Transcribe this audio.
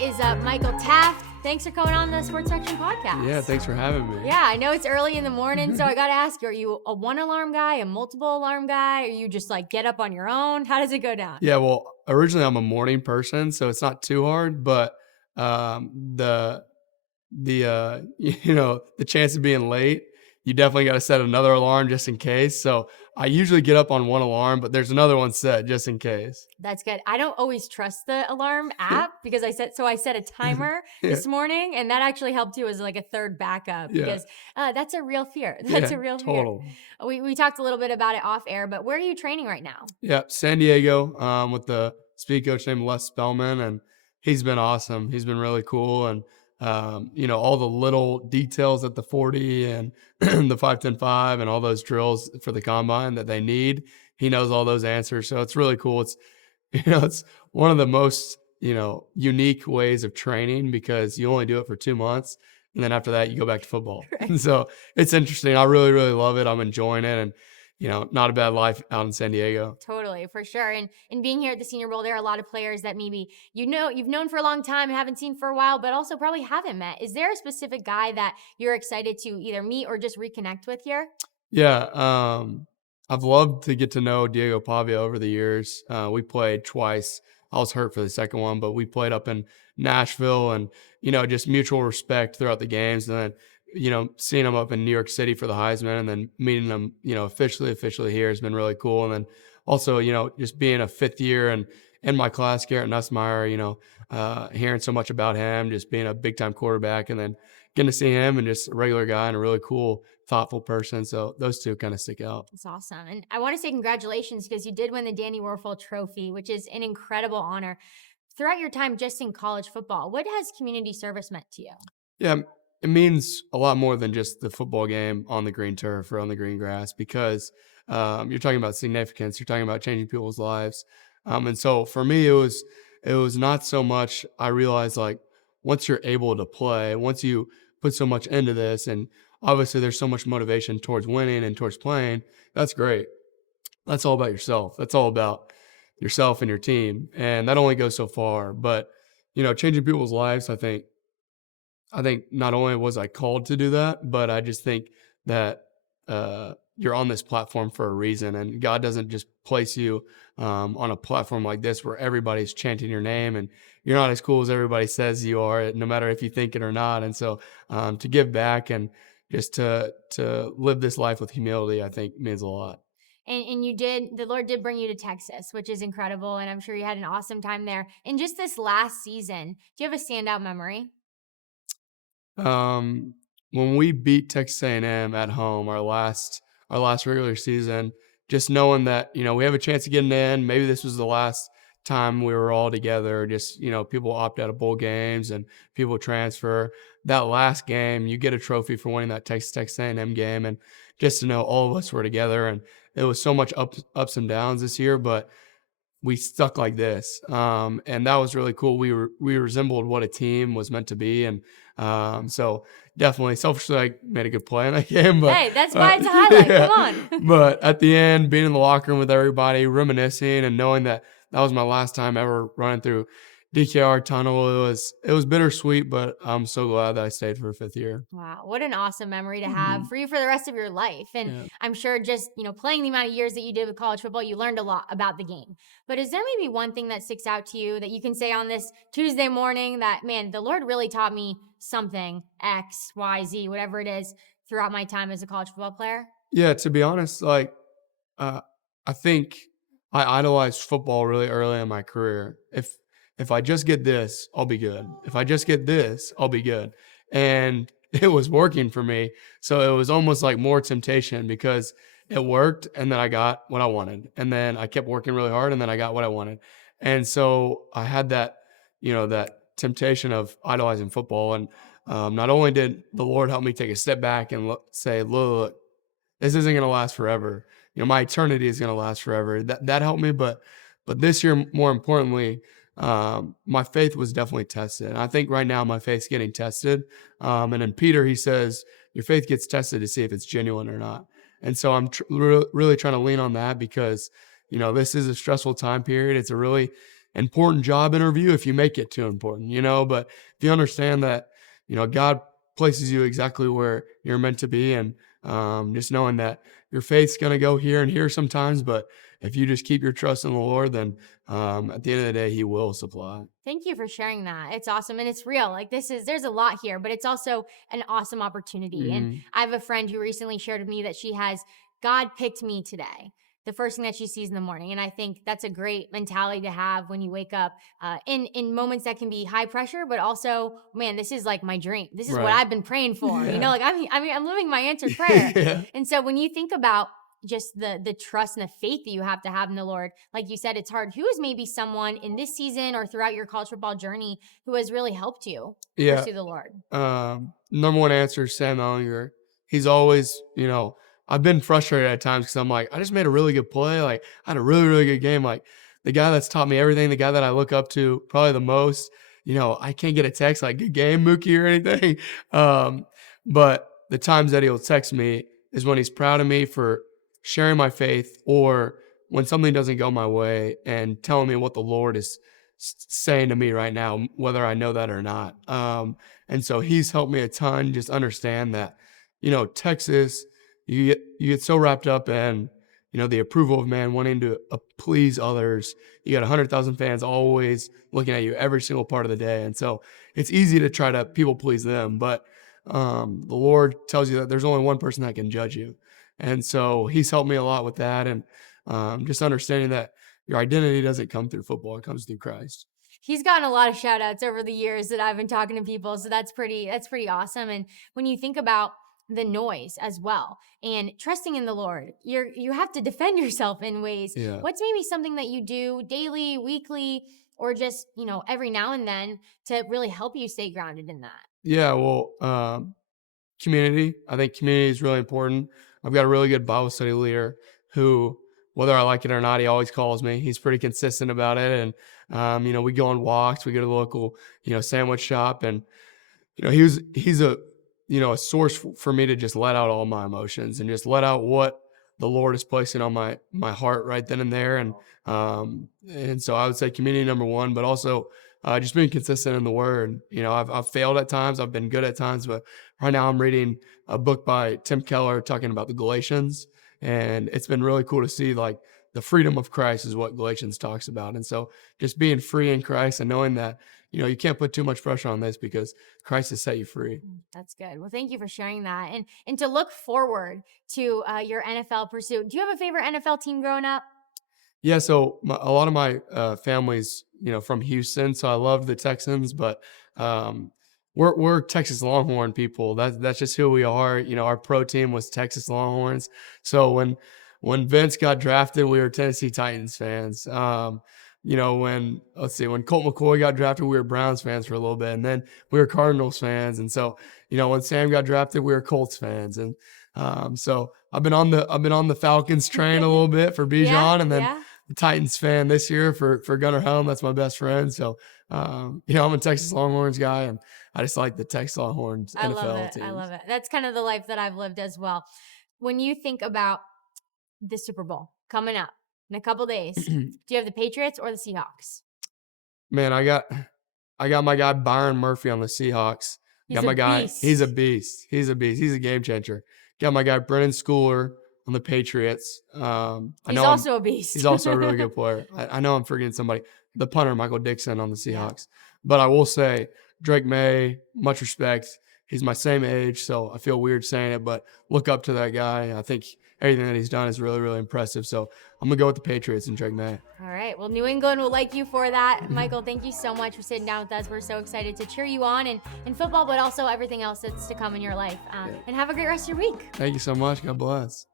is Michael Taaffe. Thanks for coming on the Sports Section podcast. Yeah, thanks for having me. Yeah, I know it's early in the morning, so I got to ask you, are you a one alarm guy, a multiple alarm guy? Are you just like get up on your own? How does it go down? Yeah, well, originally I'm a morning person, so it's not too hard, but the the chance of being late, you definitely got to set another alarm just in case. So I usually get up on one alarm, but there's another one set just in case. That's good. I don't always trust the alarm app because I set a timer Yeah. this morning, and that actually helped too as like a third backup Yeah. because that's a real fear. That's Yeah, a real total. fear. We talked a little bit about it off air, but where are you training right now? Yeah, San Diego, with the speed coach named Les Spellman, and he's been awesome. He's been really cool, and all the little details at the 40 and the 5-10-5 and all those drills for the combine that they need. He knows all those answers, so it's really cool. It's it's one of the most unique ways of training because you only do it for 2 months, and then after that you go back to football. Right. So it's interesting. I really, really love it. I'm enjoying it, and not a bad life out in San Diego. Totally, for sure. And being here at the Senior Bowl, there are a lot of players that maybe you've known for a long time, haven't seen for a while, but also probably haven't met. Is there a specific guy that you're excited to either meet or just reconnect with here? Yeah, I've loved to get to know Diego Pavia over the years. We played twice. I was hurt for the second one, but we played up in Nashville, and just mutual respect throughout the games. And then seeing him up in New York City for the Heisman, and then meeting him officially here has been really cool. And then also just being a fifth year and in my class, Garrett Nussmeier, hearing so much about him, just being a big time quarterback, and then getting to see him and just a regular guy and a really cool, thoughtful person. So those two kind of stick out. That's awesome. And I want to say congratulations because you did win the Danny Werfel Trophy, which is an incredible honor. Throughout your time just in college football, what has community service meant to you? Yeah, it means a lot more than just the football game on the green turf or on the green grass because you're talking about significance. You're talking about changing people's lives. And so for me, it was not so much. I realized like once you're able to play, once you put so much into this, and obviously there's so much motivation towards winning and towards playing. That's great. That's all about yourself. That's all about yourself and your team, and that only goes so far. But changing people's lives, I think not only was I called to do that, but I just think that you're on this platform for a reason, and God doesn't just place you on a platform like this where everybody's chanting your name and you're not as cool as everybody says you are, no matter if you think it or not. And so to give back and just to live this life with humility, I think means a lot. And the Lord did bring you to Texas, which is incredible. And I'm sure you had an awesome time there. And just this last season, do you have a standout memory? When we beat Texas A&M at home, our last regular season, just knowing that we have a chance of getting in. Maybe this was the last time we were all together. Just people opt out of bowl games and people transfer. That last game, you get a trophy for winning that Texas A&M game, and just to know all of us were together. And it was so much ups and downs this year, but we stuck like this, and that was really cool. We resembled what a team was meant to be, and so definitely selfishly I made a good play in that game. But hey, that's why it's a highlight. Yeah. Come on. But at the end, being in the locker room with everybody, reminiscing, and knowing that that was my last time ever running through DKR tunnel, it was bittersweet, but I'm so glad that I stayed for a fifth year. Wow, what an awesome memory to have for you for the rest of your life. And Yeah. I'm sure just, playing the amount of years that you did with college football, you learned a lot about the game. But is there maybe one thing that sticks out to you that you can say on this Tuesday morning that, man, the Lord really taught me something, X, Y, Z, whatever it is, throughout my time as a college football player? Yeah, to be honest, like I think I idolized football really early in my career. If I just get this, I'll be good. If I just get this, I'll be good. And it was working for me. So it was almost like more temptation because it worked, and then I got what I wanted. And then I kept working really hard, and then I got what I wanted. And so I had that, that temptation of idolizing football. And not only did the Lord help me take a step back and say, look, this isn't going to last forever. My eternity is going to last forever. That helped me. But this year, more importantly, my faith was definitely tested. And I think right now my faith's getting tested. And in Peter, he says, your faith gets tested to see if it's genuine or not. And so I'm really trying to lean on that because, this is a stressful time period. It's a really important job interview if you make it too important, but if you understand that, God places you exactly where you're meant to be, and just knowing that your faith's going to go here and here sometimes, but if you just keep your trust in the Lord, then at the end of the day, He will supply. Thank you for sharing that. It's awesome and it's real. Like there's a lot here, but it's also an awesome opportunity. And Mhm. I have a friend who recently shared with me that she has God picked me today. The first thing that she sees in the morning, and I think that's a great mentality to have when you wake up in moments that can be high pressure, but also, man, this is like my dream. This is what Right. I've been praying for. Yeah. Like I'm living my answered prayer. Yeah. And so when you think about just the trust and the faith that you have to have in the Lord. Like you said, it's hard. Who is maybe someone in this season or throughout your college football journey who has really helped you Yeah. pursue the Lord? Number one answer is Sam Ellinger. He's always, I've been frustrated at times because I'm like, I just made a really good play. Like, I had a really, really good game. Like, the guy that's taught me everything, the guy that I look up to probably the most, I can't get a text like, good game, Mookie, or anything. Um, but the times that he'll text me is when he's proud of me for sharing my faith, or when something doesn't go my way and telling me what the Lord is saying to me right now, whether I know that or not. And so he's helped me a ton. Just understand that, Texas, you get so wrapped up in, the approval of man, wanting to please others. You got 100,000 fans always looking at you every single part of the day, and so it's easy to try to people please them. But the Lord tells you that there's only one person that can judge you, and so He's helped me a lot with that, and just understanding that your identity doesn't come through football; it comes through Christ. He's gotten a lot of shout outs over the years that I've been talking to people. So that's pretty awesome. And when you think about the noise as well and trusting in the Lord, you have to defend yourself in ways. Yeah. What's maybe something that you do daily, weekly, or just, every now and then to really help you stay grounded in that? Yeah, well, community. I think community is really important. I've got a really good Bible study leader who, whether I like it or not, he always calls me. He's pretty consistent about it, and we go on walks. We go to the local, sandwich shop, and he's a source for me to just let out all my emotions and just let out what the Lord is placing on my heart right then and there. And so I would say community number one, but also just being consistent in the Word. I've failed at times, I've been good at times, but right now I'm reading a book by Tim Keller talking about the Galatians, and it's been really cool to see like the freedom of Christ is what Galatians talks about. And so just being free in Christ and knowing that you can't put too much pressure on this because Christ has set you free. That's good. Well, thank you for sharing that. And to look forward to your NFL pursuit. Do you have a favorite NFL team growing up? Yeah, so a lot of my family's from Houston, so I love the Texans, but um, we're Texas Longhorn people. That's just who we are. Our pro team was Texas Longhorns. So when Vince got drafted, we were Tennessee Titans fans. When Colt McCoy got drafted, we were Browns fans for a little bit, and then we were Cardinals fans. And so when Sam got drafted, we were Colts fans. And so I've been on the Falcons train a little bit for Yeah, Bijan, and then yeah. Titans fan this year for Gunnar Helm. That's my best friend. So, I'm a Texas Longhorns guy, and I just like the Texas Longhorns I love NFL it. I teams. love it. That's kind of the life that I've lived as well. When you think about the Super Bowl coming up in a couple days, do you have the Patriots or the Seahawks? Man, I got my guy Byron Murphy on the Seahawks. He's Got a my guy. He's a beast. beast. He's a beast. He's a game changer. Got my guy Brennan Schooler on the Patriots. I He's know also a he's beast. also a really good player. I know I'm forgetting somebody. The punter Michael Dixon on the Yeah. Seahawks. But I will say Drake May, much respect. He's my same age, so I feel weird saying it, but look up to that guy. I think everything that he's done is really, really impressive. So I'm gonna go with the Patriots and Drake May. All right. Well, New England will like you for that. Michael, thank you so much for sitting down with us. We're so excited to cheer you on in football, but also everything else that's to come in your life. Yeah. And have a great rest of your week. Thank you so much. God bless.